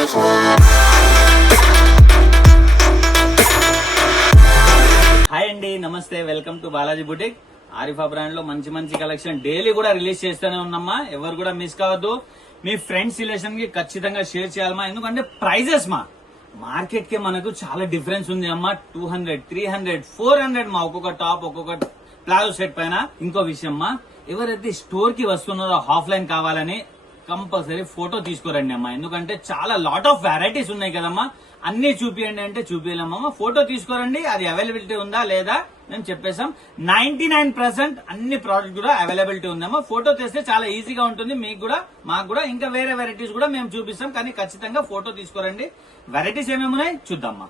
Hi అండి, నమస్తే. Welcome to Balaji boutique. Arifa brand లో మంచి మంచి కలెక్షన్ డైలీ కూడా రిలీజ్ చేస్తూనే ఉన్నామా. ఎవరు కూడా మిస్ కావద్దు. మీ ఫ్రెండ్స్ రిలేషన్ కి ఖచ్చితంగా షేర్ చేయాలమ్మా. ఎందుకంటే ప్రైజెస్ మార్కెట్ కి మనకు చాలా డిఫరెన్స్ ఉంది అమ్మా. 200, 300, 400 ఒక్కొక్క టాప్, ఒక్కొక్క ప్లాజో సెట్ పైన. ఇంకో విషయం ఎవరైతే స్టోర్ కి వస్తున్నారో ఆఫ్లైన్ కావాలని కంపల్సరీ ఫోటో తీసుకోరండి అమ్మా. ఎందుకంటే చాలా లాట్ ఆఫ్ వెరైటీస్ ఉన్నాయి కదమ్మా. అన్ని చూపియండి అంటే చూపించలేమమ్మా. ఫోటో తీసుకోరండి, అది అవైలబిలిటీ ఉందా లేదా నేను చెప్పేసాం. 99% అన్ని ప్రోడక్ట్ కూడా అవైలబిలిటీ ఉందమ్మా. ఫోటో తీస్తే చాలా ఈజీగా ఉంటుంది మీకు కూడా, మాకు కూడా. ఇంకా వేరే వెరైటీస్ కూడా మేము చూపిస్తాం, కానీ ఖచ్చితంగా ఫోటో తీసుకోరండి. వెరైటీస్ ఏమేమి ఉన్నాయి చూద్దామా.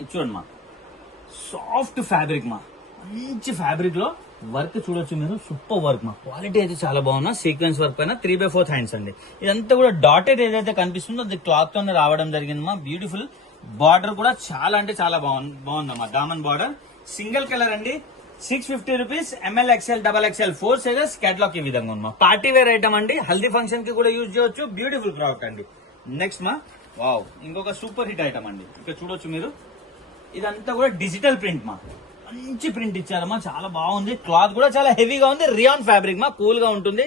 ఇది చూడమ్మా, సాఫ్ట్ ఫ్యాబ్రిక్ మంచి ఫ్యాబ్రిక్ లో వర్క్ చూడొచ్చు మీరు. సూపర్ వర్క్ క్వాలిటీ అయితే చాలా బాగున్నా. సీక్వెన్స్ వర్క్ పైన 3/4 హ్యాండ్స్ అండి. ఇదంతా కూడా డాటెడ్ ఏదైతే కనిపిస్తుందో అది క్లాత్ తోనే రావడం జరిగిందమ్మా. బ్యూటిఫుల్ బార్డర్ కూడా చాలా అంటే చాలా బాగుందమ్మా. దామన్ బార్డర్ సింగిల్ కలర్ అండి. 650 rupees. ML, XL, XXL 4 sizes. Catalogue ఈ విధంగా ఉందా. పార్టీ వేర్ ఐటమ్ అండి. హల్దీ ఫంక్షన్ కి కూడా యూజ్ చేయొచ్చు. బ్యూటిఫుల్ ప్రోడక్ట్ అండి. నెక్స్ట్ వావ్, ఇంకొక సూపర్ హిట్ ఐటమ్ అండి. ఇక్కడ చూడొచ్చు మీరు. ఇదంతా కూడా డిజిటల్ ప్రింట్ మంచి ప్రింట్ ఇచ్చారమ్మా. చాలా బాగుంది. క్లాత్ కూడా చాలా హెవీగా ఉంది. రియాన్ ఫ్యాబ్రిక్ కూల్ గా ఉంటుంది.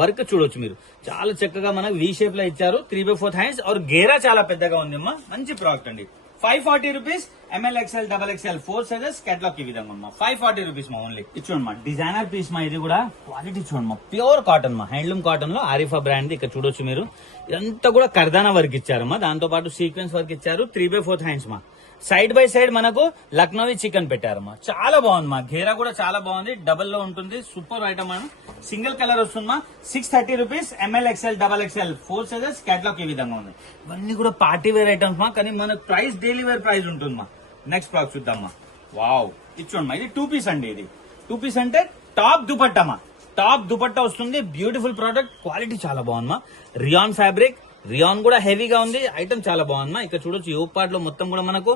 వర్క్ చూడొచ్చు మీరు. చాలా చక్కగా మనకు వి షేప్ లో ఇచ్చారు. 3/4 హ్యాండ్స్. और గేరా చాలా పెద్దగా ఉంది అమ్మా. మంచి ప్రోడక్ట్ అండి. 540 rupees. ML, XL, XXL 4 sizes. Catalogue ఈ విధంగా ఉందా. 540 రూపీస్ ఓన్లీ. ఇది చూడమ్మా, డిజైనర్ పీస్ ఇది కూడా. క్వాలిటీ చూడమ్మా, ప్యూర్ కాటన్ హ్యాండ్లూమ్ కాటన్ లో ఆరిఫా బ్రాండ్. ఇక్కడ చూడొచ్చు మీరు. ఇదంతా కూడా కర్దానా వర్క్ ఇచ్చారమ్మా. దాంతో పాటు సీక్వెన్స్ వర్క్ ఇచ్చారు. 3/4 హ్యాండ్స్ సైడ్ బై సైడ్ మనకు లక్నోవి చికెన్ పెట్టారమ్మా. చాలా బాగుంది ఘేరా కూడా చాలా బాగుంది. డబల్ లో ఉంటుంది. సూపర్ ఐటమ్ సింగిల్ కలర్ వస్తుందమ్మా. 630 rupees. ML, XL, XXL 4 sizes. Catalogue ఈ విధంగా ఉంది. ఇవన్నీ కూడా పార్టీ వేర్ ఐటమ్స్ కానీ మనకు ప్రైస్ డైలీ వేర్ ప్రైస్ ఉంటుందమ్మా. నెక్స్ట్ ప్రోడక్ట్ చూద్దామా. వావ్, ఇచ్చోండి ఇది 2 పీస్ అండి. ఇది 2 పీస్ అంటే టాప్ దుపట్టమ్మా. టాప్ దుపట్టా వస్తుంది. Beautiful product. క్వాలిటీ చాలా బాగుందమ్మా. Rayon fabric. రియాన్ కూడా హెవీగా ఉంది. ఐటమ్ చాలా బాగుందమ్మా. ఇక్కడ చూడొచ్చు యోగ్ పార్ట్ లో మొత్తం కూడా మనకు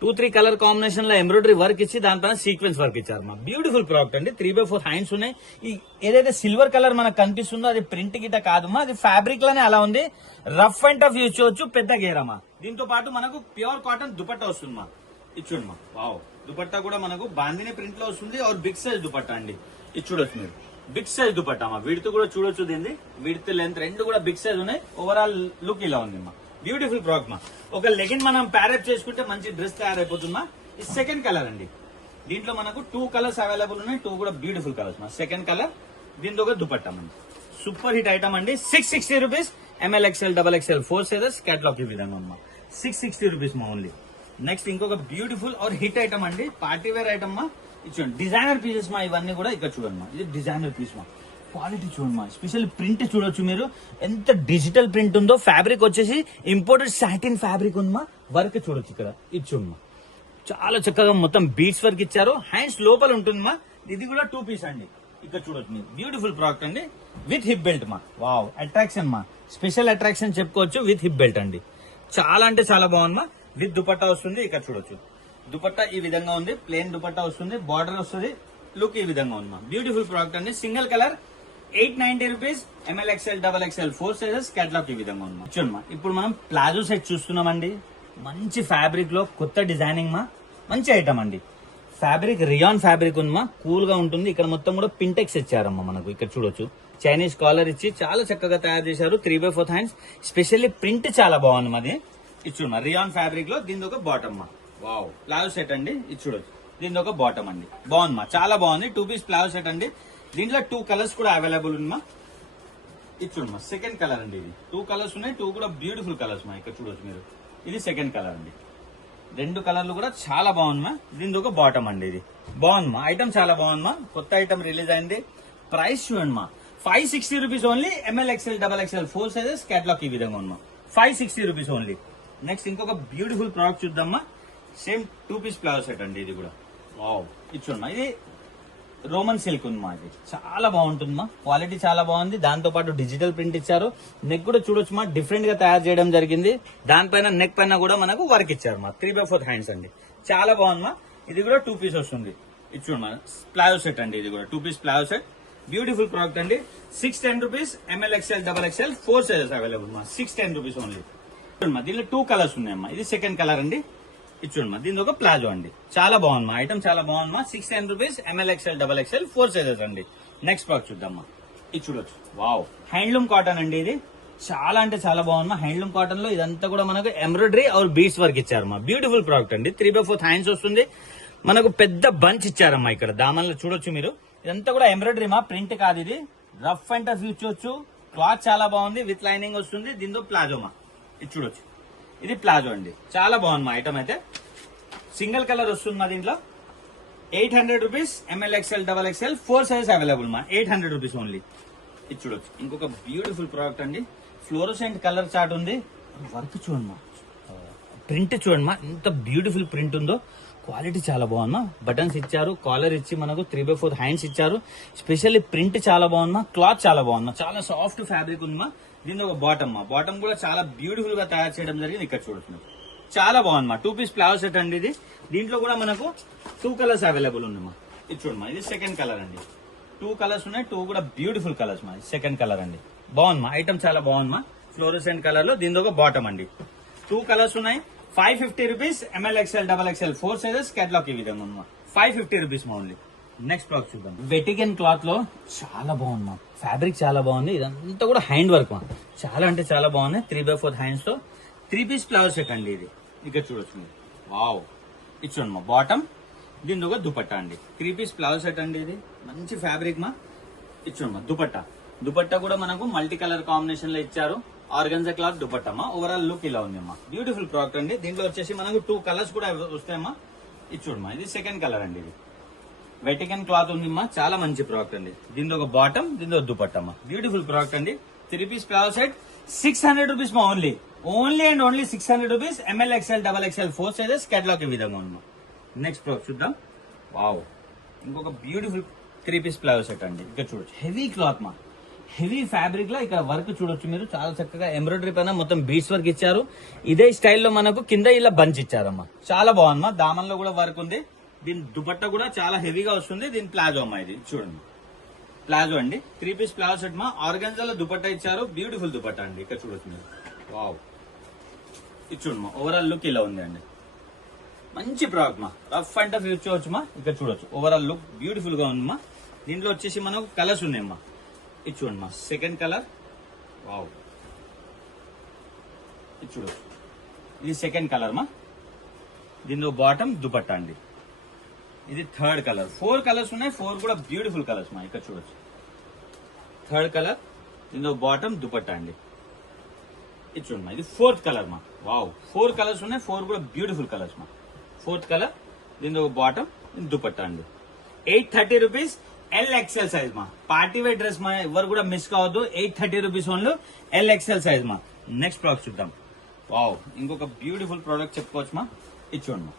2-3 కలర్ కాంబినేషన్ లో ఎంబ్రాయిడరీ వర్క్ ఇచ్చి దానిపైన సీక్వెన్స్ వర్క్ ఇచ్చారు. బ్యూటిఫుల్ ప్రోడక్ట్ అండి. 3/4 హ్యాండ్స్ ఉన్నాయి. ఈ ఏదైతే సిల్వర్ కలర్ మనకు కనిపిస్తుందో అది ప్రింట్ గిట కాదమ్మా. అది ఫ్యాబ్రిక్ లోనే అలా ఉంది. రఫ్ అండ్ టఫ్ యూజ్ చేయొచ్చు. పెద్ద గేరమ్మా. దీంతో పాటు మనకు ప్యూర్ కాటన్ దుపట్టా వస్తుందమ్మా. ఇది చూడమ్మా. వావ్, దుపట్టా కూడా మనకు బాందిని ప్రింట్ లో వస్తుంది. और బిగ్ సైజ్ దుపట్టా అండి. ఇది చూడొచ్చు మీరు. బిగ్ సైజ్ దుపట్టా విడ్త్ కూడా చూడొచ్చు. దీన్ని విడ్త్ లెంత్ రెండు కూడా బిగ్ సైజ్ ఉన్నాయి. ఓవరాల్ లుక్ ఇలా ఉంది. బ్యూటిఫుల్ ప్రోడక్ట్ ఒక లెగిన్ మనం ప్యారప్ చేసుకుంటే మంచి డ్రెస్ తయారైపోతుందా. ఇది సెకండ్ కలర్ అండి. దీంట్లో మనకు 2 కలర్స్ అవైలబుల్ ఉన్నాయి. 2 కూడా బ్యూటిఫుల్ కలర్స్. Second colour. దీంతో ఒక దుపట్టా సూపర్ హిట్ ఐటమ్ అండి. 660 rupees. ML, XL, XXL 4 sizes. Catalogue ఈ విధంగా ఉందా. 660 రూపీస్ ఓన్లీ. నెక్స్ట్ ఇంకొక బ్యూటిఫుల్ और హిట్ ఐటమ్ అండి. పార్టీ వేర్ ఐటమ్ చూడండి. డిజైనర్ పీసెస్ ఇవన్నీ కూడా ఇక్కడ చూడండి. ఇది డిజైనర్ పీస్ క్వాలిటీ చూడమ్మా. స్పెషల్ ప్రింట్ చూడొచ్చు మీరు. ఎంత డిజిటల్ ప్రింట్ ఉందో. ఫ్యాబ్రిక్ వచ్చేసి ఇంపోర్టెడ్ సాటిన్ ఫ్యాబ్రిక్ ఉందమ్మా. వర్క్ చూడొచ్చు ఇక్కడ. ఇది చూడమ్మా, చాలా చక్కగా మొత్తం బీట్స్ వర్క్ ఇచ్చారు. హ్యాండ్స్ లోపల ఉంటుందమ్మా. ఇది కూడా 2 పీస్ అండి. ఇక్కడ చూడొచ్చు మీరు. బ్యూటిఫుల్ ప్రోడక్ట్ అండి. With hip belt wow, attraction special attraction చెప్పుకోవచ్చు. విత్ హిప్ బెల్ట్ అండి. చాలా అంటే చాలా బాగుందమ్మా. విత్ దుపట్టా వస్తుంది. ఇక్కడ చూడొచ్చు. దుపట్టా ఈ విధంగా ఉంది. ప్లేన్ దుపట్టా వస్తుంది. బార్డర్ వస్తుంది. లుక్ ఈ విధంగా ఉందమ్మా. బ్యూటిఫుల్ ప్రోడక్ట్ అండి. Single colour. 890 rupees. ML, XL, XXL 4 sizes. Catalogue ఈ విధంగా ఉంది. చూడమ్మా, ఇప్పుడు మనం ప్లాజో సెట్ చూస్తున్నామండి. మంచి ఫ్యాబ్రిక్ లో కొత్త డిజైనింగ్ మంచి ఐటమ్ అండి. ఫ్యాబ్రిక్ రియాన్ ఫ్యాబ్రిక్ ఉందమ్మా. కూల్ గా ఉంటుంది. ఇక్కడ మొత్తం కూడా పింటెక్స్ ఇచ్చారమ్మా మనకు. ఇక్కడ చూడొచ్చు. చైనీస్ కాలర్ ఇచ్చి చాలా చక్కగా తయారు చేశారు. 3/4 హ్యాండ్స్. స్పెషల్లీ ప్రింట్ చాలా బాగుంది మాది. ఇది చూడమ్మా, రియాన్ ఫ్యాబ్రిక్ లో. దీని ఒక బాటమ్ వావ్, ప్లాజో సెట్ అండి. ఇది చూడొచ్చు. దీని ఒక బాటమ్ అండి. బాగుందమ్మా, చాలా బాగుంది. 2 పీస్ ప్లాజో సెట్ అండి. దీంట్లో 2 కలర్స్ కూడా అవైలబుల్ ఉందమ్మా. ఇది చూడమ్మా, సెకండ్ కలర్ అండి. ఇది 2 కలర్స్ ఉన్నాయి. 2 కూడా బ్యూటిఫుల్ కలర్స్ ఇక్కడ చూడొచ్చు మీరు. ఇది సెకండ్ కలర్ అండి. 2 కలర్లు కూడా చాలా బాగుందమ్మా. దీని ఒక బాటమ్ అండి. ఇది బాగుందమ్మా. ఐటమ్ చాలా బాగుందమ్మా. కొత్త ఐటమ్ రిలీజ్ అయింది. ప్రైస్ చూడమ్మా, 560 rupees only. ML, XL, XXL 4 sizes. Catalogue ఈ విధంగా ఉందమ్మా. 560 రూపీస్ ఓన్లీ. నెక్స్ట్ ఇంకొక బ్యూటిఫుల్ ప్రోడక్ట్ చూద్దామా. సేమ్ 2 పీస్ ప్లాజో సెట్ అండి. ఇది కూడా వావ్, ఇది చూడమ్మా. ఇది రోమన్ సిల్క్ ఉందమ్మా. ఇది చాలా బాగుంటుందమ్మా. క్వాలిటీ చాలా బాగుంది. దాంతో పాటు డిజిటల్ ప్రింట్ ఇచ్చారు. నెక్ కూడా చూడొచ్చుమా, డిఫరెంట్ గా తయారు చేయడం జరిగింది. దానిపైన నెక్ పైన కూడా మనకు వర్క్ ఇచ్చారు. 3/4 హ్యాండ్స్ అండి. చాలా బాగుందమ్మా. ఇది కూడా 2 పీస్ వస్తుంది. ఇది చూడమ్మా, ప్లాజో సెట్ అండి. ఇది కూడా 2 piece palazzo set. Beautiful product అండి. 610 rupees. ML, XL, XXL 4 sizes available. 610 rupees only. చూడమ్మా దీనిలో 2 కలర్స్ ఉన్నాయమ్మా. ఇది సెకండ్ కలర్ అండి. ఇది చూడమ్మా దీని ఒక ప్లాజో అండి. చాలా బాగుందమ్మా, ఐటమ్ చాలా బాగుందమ్మా. 610 rupees, ML XL XXL 4 sizes అండి. నెక్స్ట్ ప్రాడక్ట్ చూద్దామా. ఇది చూడొచ్చు. వావ్, హ్యాండ్లూమ్ కాటన్ అండి. ఇది చాలా అంటే చాలా బాగుందమ్మా. హ్యాండ్లూమ్ కాటన్ లో ఇదంతా కూడా మనకు ఎంబ్రాయిడరీ ఆర్ బీడ్స్ వర్క్ ఇచ్చారమ్మా. బ్యూటిఫుల్ ప్రోడక్ట్ అండి. 3/4 హ్యాండ్స్ వస్తుంది. మనకు పెద్ద బంచ్ ఇచ్చారమ్మా. ఇక్కడ దామన్లో చూడొచ్చు మీరు. ఇదంతా కూడా ఎంబ్రాయిడరీ మా, ప్రింట్ కాదు. ఇది రఫ్ అండ్ టఫ్ యూజ్ చేయొచ్చు. క్లాత్ చాలా బాగుంది, విత్ లైనింగ్ వస్తుంది. దీంతో ప్లాజో మా, ఇది చూడొచ్చు. ఇది ప్లాజో అండి, చాలా బాగుంది మా ఐటమ్ అయితే. సింగిల్ కలర్ వస్తుంది మా దీంట్లో. 800 rupees, ML XL XXL 4 sizes available మా. 800 రూపీస్ ఓన్లీ. ఇది చూడొచ్చు. ఇంకొక బ్యూటిఫుల్ ప్రోడక్ట్ అండి. ఫ్లోరోసెంట్ కలర్ చార్ట్ ఉంది. వర్క్ చూడండి మా, ప్రింట్ చూడండి మా, ఎంత బ్యూటిఫుల్ ప్రింట్ ఉందో. క్వాలిటీ చాలా బాగుందా. బటన్స్ ఇచ్చారు, కాలర్ ఇచ్చి మనకు 3/4 హ్యాండ్స్ ఇచ్చారు. స్పెషల్లీ ప్రింట్ చాలా బాగుందా. క్లాత్ చాలా బాగుందా, చాలా సాఫ్ట్ ఫ్యాబ్రిక్ ఉందమ్మా. దీని ఒక బాటమ్ మా, బాటమ్ కూడా చాలా బ్యూటిఫుల్ గా తయారు చేయడం జరిగింది. ఇక్కడ చూడొచ్చు, చాలా బాగుందమ్మా. 2 పీస్ ప్లాజో సెట్ అండి ఇది. దీంట్లో కూడా మనకు 2 కలర్స్ అవైలబుల్ ఉందమ్మా. ఇది చూడమ్మా, ఇది సెకండ్ కలర్ అండి. 2 కలర్స్ ఉన్నాయి, 2 కూడా బ్యూటిఫుల్ కలర్స్ మా. సెకండ్ కలర్ అండి, బాగుందమ్మా. ఐటమ్ చాలా బాగుందమ్మా. ఫ్లోరోసెంట్ కలర్ లో దీని ఒక బాటమ్ అండి. 2 కలర్స్ ఉన్నాయి. 550 rupees, ML XL XXL 4 sizes. Catalogue ఈ విధంగా ఉందమ్మా. 550 రూపీస్ మా ఓన్లీ. నెక్స్ట్ ప్రాడక్ట్ చూద్దాం. వెటికన్ క్లాత్ లో చాలా బాగుంది మా, ఫ్యాబ్రిక్ చాలా బాగుంది. ఇదంతా కూడా హ్యాండ్ వర్క్ మా, చాలా అంటే చాలా బాగుంది. 3/4 హ్యాండ్స్ తో 3 పీస్ ఫ్లవర్ సెట్ అండి ఇది. ఇక్కడ చూడొచ్చు మీరు. వావ్, ఇది చూడండి మా బాటమ్. దీని ఒక దుపట్టా అండి. 3 పీస్ ఫ్లవర్ సెట్ అండి ఇది. మంచి ఫ్యాబ్రిక్ మా. ఇది చూడండి మా దుపట్టా. దుపట్టా కూడా మనకు మల్టీ కలర్ కాంబినేషన్ లో ఇచ్చారు. ఆర్గన్జా క్లాత్ దుపట్టమ్మా. ఓవరాల్ లుక్ ఇలా ఉంది అమ్మా. బ్యూటిఫుల్ ప్రోడక్ట్ అండి. దీంట్లో వచ్చేసి మనకు 2 కలర్స్ కూడా వస్తాయమ్మా. ఇది చూడమ్మా, ఇది సెకండ్ కలర్ అండి. ఇది వెటికన్ క్లాత్ ఉందమ్మా, చాలా మంచి ప్రోడక్ట్ అండి. దీంట్లో ఒక బాటమ్, దీంట్లో దుపట్టమ్మా. బ్యూటిఫుల్ ప్రోడక్ట్ అండి. 3 పీస్ ఫ్లవర్ సెట్ 600 రూపీస్ మా only. Only and only 600 rupees. ML XL XXL 4 sizes. Catalogue ఈ విధంగా ఉందమ్మా. నెక్స్ట్ ప్రోడక్ట్ చూద్దాం. వావ్, ఇంకొక బ్యూటిఫుల్ 3 పీస్ ఫ్లవర్ సెట్ అండి. ఇక్కడ చూడొచ్చు, హెవీ క్లాత్ మా, హెవీ ఫ్యాబ్రిక్ లో. ఇక్కడ వర్క్ చూడొచ్చు మీరు, చాలా చక్కగా ఎంబ్రాయిడరీ పైన మొత్తం బీడ్స్ వర్క్ ఇచ్చారు. ఇదే స్టైల్లో మనకు కింద ఇలా బంచ్ ఇచ్చారమ్మా. చాలా బాగుందమ్మా. దామన్లో కూడా వర్క్ ఉంది. దీని దుపట్టా కూడా చాలా హెవీగా వస్తుంది. దీని ప్లాజో అమ్మా. ఇది చూడండి, ప్లాజో అండి. 3 పీస్ ప్లాజో సెట్ మా. ఆర్గన్జాలో దుపట్టా ఇచ్చారు. బ్యూటిఫుల్ దుపట్టా అండి. ఇక్కడ చూడొచ్చు మీరు. వావ్, ఇది చూడమ్మా. ఓవరాల్ లుక్ ఇలా ఉంది అండి. మంచి ప్రోడక్ట్ మా, రఫ్ అండ్ టఫ్ యూజ్ చేయవచ్చు మా. ఇక్కడ చూడొచ్చు, ఓవరాల్ లుక్ బ్యూటిఫుల్ గా ఉందమ్మా. దీంట్లో వచ్చేసి మనకు కలర్స్ ఉన్నాయమ్మా. ఇది చూడండి మా, సెకండ్ కలర్. వావ్, ఇది చూడొచ్చు, ఇది సెకండ్ కలర్ మా. దీనిలో బాటమ్ దుపట్టా అండి. ఇది థర్డ్ కలర్. 4 కలర్స్ ఉన్నాయి. 4 కూడా బ్యూటిఫుల్ కలర్స్ మా. ఇక్కడ చూడొచ్చు, థర్డ్ కలర్. దీనిలో బాటమ్ దుపట్టా అండి. ఇది చూడండి మా, ఇది 4th కలర్ మా. వావ్, 4 కలర్స్ ఉన్నాయి. 4 కూడా బ్యూటిఫుల్ కలర్స్ మా. 4th colour. దీనిలో బాటమ్, దుపట్టా అండి. 830 రూపీస్. L XL సైజ్ మా. పార్టీ వేర్ డ్రెస్ మా, ఎవరు కూడా మిస్ కావద్దు. 830 rupees only. L XL size మా. నెక్స్ట్ ప్రోడక్ట్ చూద్దాం. వావ్, ఇంకొక బ్యూటిఫుల్ ప్రోడక్ట్ చెప్పుకోవచ్చు మా. ఇది చూడండి మా,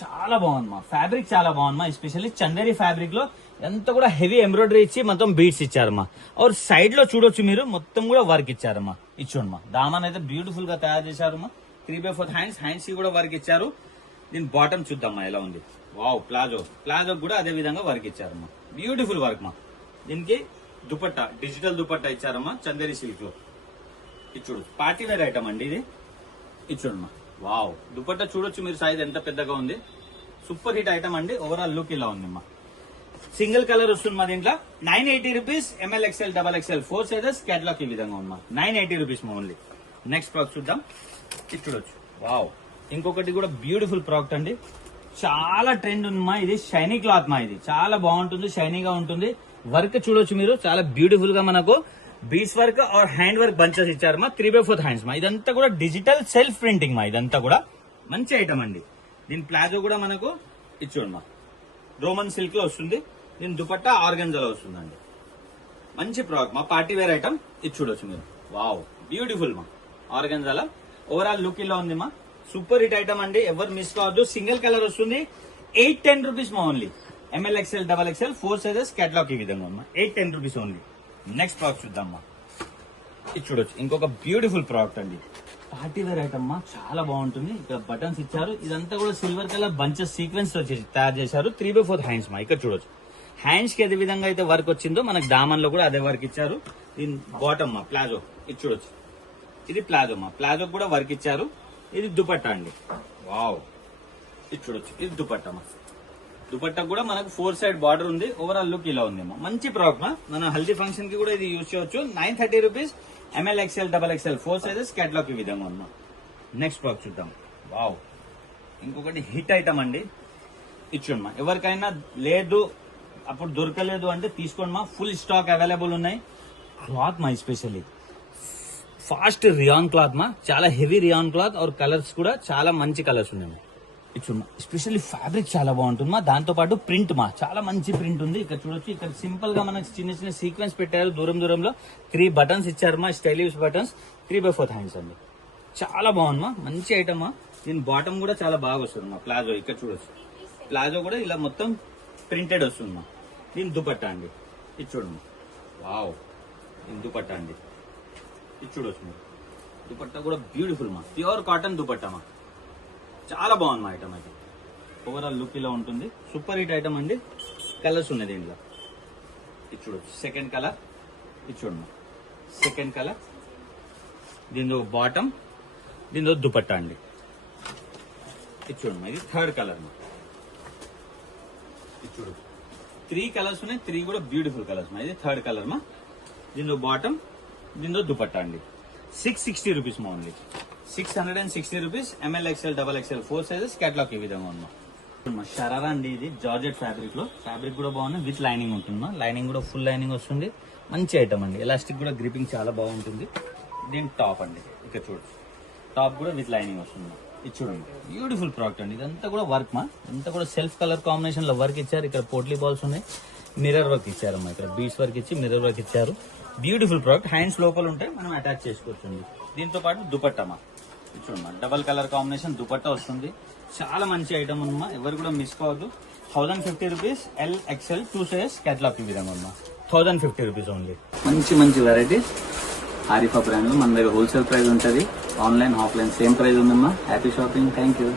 చాలా బాగుంది మా. ఫ్యాబ్రిక్ చాలా బాగుంది మా. ఎస్పెషల్లీ చందేరి ఫ్యాబ్రిక్ లో ఎంత కూడా హెవీ ఎంబ్రాయిడరీ ఇచ్చి మొత్తం బీడ్స్ ఇచ్చారమ్మా. और సైడ్ లో చూడొచ్చు మీరు, మొత్తం కూడా వర్క్ ఇచ్చారమ్మా. ఇది చూడండి మా, దామన్ అయితే బ్యూటిఫుల్ గా తయారు చేశారమ్మా. 3/4 హ్యాండ్స్, హ్యాండ్స్ కి కూడా వర్క్ ఇచ్చారు. దీని బాటమ్ చూద్దామా ఎలా ఉంది. Wow, palazzo. ప్లాజో కూడా అదే విధంగా వర్క్ ఇచ్చారమ్మా. బ్యూటిఫుల్ వర్క్ మా. దీనికి దుపట్టా, డిజిటల్ దుపట్టా ఇచ్చారమ్మా, చందేరి సిల్క్ లో. ఇది చూడొచ్చు, పార్టీ వేర్ ఐటమ్ అండి ఇది. ఇది చూడమ్మా. వావ్, దుపట్టా చూడొచ్చు మీరు, సైజ్ ఎంత పెద్దగా ఉంది. సూపర్ హిట్ ఐటమ్ అండి. ఓవరాల్ లుక్ ఇలా ఉంది మా. సింగిల్ కలర్ వస్తుంది మా దీంట్లో. 980 rupees. ML XL XXL 4 sizes. Catalogue ఈ విధంగా ఉంది మా. 980 రూపీస్ మా ఓన్లీ. నెక్స్ట్ ప్రోడక్ట్ చూద్దాం. ఇది చూడొచ్చు. వావ్, ఇంకొకటి కూడా బ్యూటిఫుల్ ప్రోడక్ట్ అండి. చాలా ట్రెండ్ ఉంది మా. ఇది షైనీ క్లాత్ మా. ఇది చాలా బాగుంటుంది, షైనీగా ఉంటుంది. వర్క్ చూడొచ్చు మీరు, చాలా బ్యూటిఫుల్ గా మనకు beads work or hand work bunches ఇచ్చారు మా. 3/4 హ్యాండ్స్ మా. ఇదంతా కూడా డిజిటల్ సెల్ఫ్ ప్రింటింగ్ మా. ఇదంతా కూడా మంచి ఐటమ్ అండి. దీని ప్లాజో కూడా మనకు ఇది చూడండి మా, రోమన్ సిల్క్ లో వస్తుంది. దీని దుపట్టా ఆర్గన్జాలో వస్తుందండి. మంచి ప్రోడక్ట్ మా, పార్టీ వేర్ ఐటమ్. ఇది చూడొచ్చు మీరు. వావ్, బ్యూటిఫుల్ మా, ఆర్గన్జాలో. ఓవరాల్ లుక్ ఇలా ఉంది మా. సూపర్ హిట్ ఐటమ్ అండి, ఎవరు మిస్ కావద్దు. సింగిల్ కలర్ వస్తుంది. 810 రూపీస్ మా only. ML XL XXL 4 sizes. Catalogue ఈ విధంగా ఉంది. 810 రూపీస్ ఓన్లీ. నెక్స్ట్ ప్రోడక్ట్ చూద్దాం మా. ఇది చూడొచ్చు, ఇంకొక బ్యూటిఫుల్ ప్రోడక్ట్ అండి. పార్టీ వేర్ ఐటమ్ మా, చాలా బాగుంటుంది. ఇక్కడ బటన్స్ ఇచ్చారు. ఇదంతా కూడా సిల్వర్ కలర్ బంచెస్ సీక్వెన్స్ తో తయారు చేశారు. 3/4 హ్యాండ్స్ మా. ఇక్కడ చూడొచ్చు, హ్యాండ్స్ కి అదే విధంగా అయితే వర్క్ వచ్చిందో మనకు దామన్ లో కూడా అదే వర్క్ ఇచ్చారు. దీని బాటమ్ మా, ప్లాజో. ఇది చూడొచ్చు, ఇది ప్లాజో మా, ప్లాజో కూడా వర్క్ ఇచ్చారు. ఇది దుపట్టా అండి. వావ్, ఇది చూడొచ్చు, ఇది దుపట్టా మా. దుపట్టా కూడా మనకు 4 సైడ్ బార్డర్ ఉంది. ఓవరాల్ లుక్ ఇలా ఉంది మా. మంచి ప్రోడక్ట్ మా. మన హల్దీ ఫంక్షన్ కి కూడా ఇది యూజ్ చేయొచ్చు. 930 rupees. ML, XL, XXL 4 sizes catalogue ఈ విధంగా ఉన్నాం. నెక్స్ట్ ప్రోడక్ట్ చూద్దాం. వావ్, ఇంకొకటి హిట్ ఐటమ్ అండి. ఇచ్చుండమా, ఎవరికైనా లేదు అప్పుడు దొరకలేదు అంటే తీసుకోండి మా. ఫుల్ స్టాక్ అవైలబుల్ ఉన్నాయి. క్లాత్ మా ఎస్పెషల్లీ ఫాస్ట్ రియాన్ క్లాత్ మా, చాలా హెవీ రియాన్ క్లాత్. और కలర్స్ కూడా చాలా మంచి కలర్స్ ఉన్నాయి మా. ఇచ్చుండమా, ఎస్పెషల్లీ ఫ్యాబ్రిక్ చాలా బాగుంటుంది మా. దాంతో పాటు ప్రింట్ మా, చాలా మంచి ప్రింట్ ఉంది. ఇక్కడ చూడొచ్చు, ఇక్కడ సింపుల్ గా మనకి చిన్న చిన్న సీక్వెన్స్ పెట్టారు. దూరంలో 3 బటన్స్ ఇచ్చారు మా, స్టైలిష్ బటన్స్. 3/4 హ్యాండ్స్ అండి. చాలా బాగుంది మా, మంచి ఐటమ్ మా. దీని బాటమ్ కూడా చాలా బాగా వస్తుంది మా. ప్లాజో ఇక్కడ చూడొచ్చు, ప్లాజో కూడా ఇలా మొత్తం ప్రింటెడ్ వస్తుంది మా. దీని దుపట్టా అండి. ఇది చూడండి. వావ్, దీని దుపట్టా అండి. ఇది చూడొచ్చు మీరు. దుపట్టా కూడా బ్యూటిఫుల్ మా, ప్యూర్ కాటన్ దుపట్టా మా. చాలా బాగుంది మా ఐటమ్ అయితే. ఓవరాల్ లుక్ ఇలా ఉంటుంది. సూపర్ హిట్ ఐటమ్ అండి. కలర్స్ ఉన్నాయి దీంట్లో. ఇది చూడొచ్చు, సెకండ్ కలర్. ఇది చూడండి, సెకండ్ కలర్. దీనిలో బాటమ్, దీనిలో దుపట్టా అండి. ఇది చూడండి, ఇది థర్డ్ కలర్ మా. ఇది చూడొచ్చు, 3 కలర్స్ ఉన్నాయి. 3 కూడా బ్యూటిఫుల్ కలర్స్ మా. ఇది థర్డ్ కలర్ మా. దీనిలో బాటమ్, దీనిలో దుపట్టా అండి. 660 రూపీస్ మా. Only 660 rupees. ML, XL, XXL 4 sizes catalogue ఈ విధంగా ఉన్నా. షరారా అండి. ఇది జార్జెట్ ఫ్యాబ్రిక్ లో, ఫ్యాబ్రిక్ కూడా బాగుంది. విత్ లైనింగ్ ఉంటుందా, లైనింగ్ కూడా ఫుల్ లైనింగ్ వస్తుంది. మంచి ఐటమ్ అండి. ఎలాస్టిక్ కూడా గ్రిపింగ్ చాలా బాగుంటుంది. దీని టాప్ అండి, ఇక్కడ చూడొచ్చు, టాప్ కూడా విత్ లైనింగ్ వస్తుంది. ఇది చూడండి, బ్యూటిఫుల్ ప్రోడక్ట్ అండి. ఇదంతా కూడా వర్క్ మా, అంతా కూడా సెల్ఫ్ కలర్ కాంబినేషన్ లో వర్క్ ఇచ్చారు. ఇక్కడ పోట్లీ బాల్స్ ఉన్నాయి, మిర్రర్ వర్క్ ఇచ్చారమ్మా. ఇక్కడ బీడ్స్ వర్క్ ఇచ్చి మిర్రర్ వర్క్ ఇచ్చారు. Beautiful product. హ్యాండ్స్ లోపల ఉంటాయి, మనం అటాచ్ చేసుకోవచ్చు. దీంతో పాటు దుపట్టా చూడమ్మా, డబల్ కలర్ కాంబినేషన్ దుపట్టా వస్తుంది. చాలా మంచి ఐటమ్ ఉందమ్మా, ఎవరు కూడా మిస్ కావద్దు. 1050 rupees. L, XL 2 size catalogue ఈ విధంగా ఉన్నా. 1050 రూపీస్ ఓన్లీ. మంచి వెరైటీస్ ఆరిఫా బ్రాండ్ లో మన దగ్గర హోల్సేల్ ప్రైస్ ఉంటుంది. ఆన్లైన్, ఆఫ్లైన్ సేమ్ ప్రైస్ ఉందమ్మా. Happy shopping. Thank you.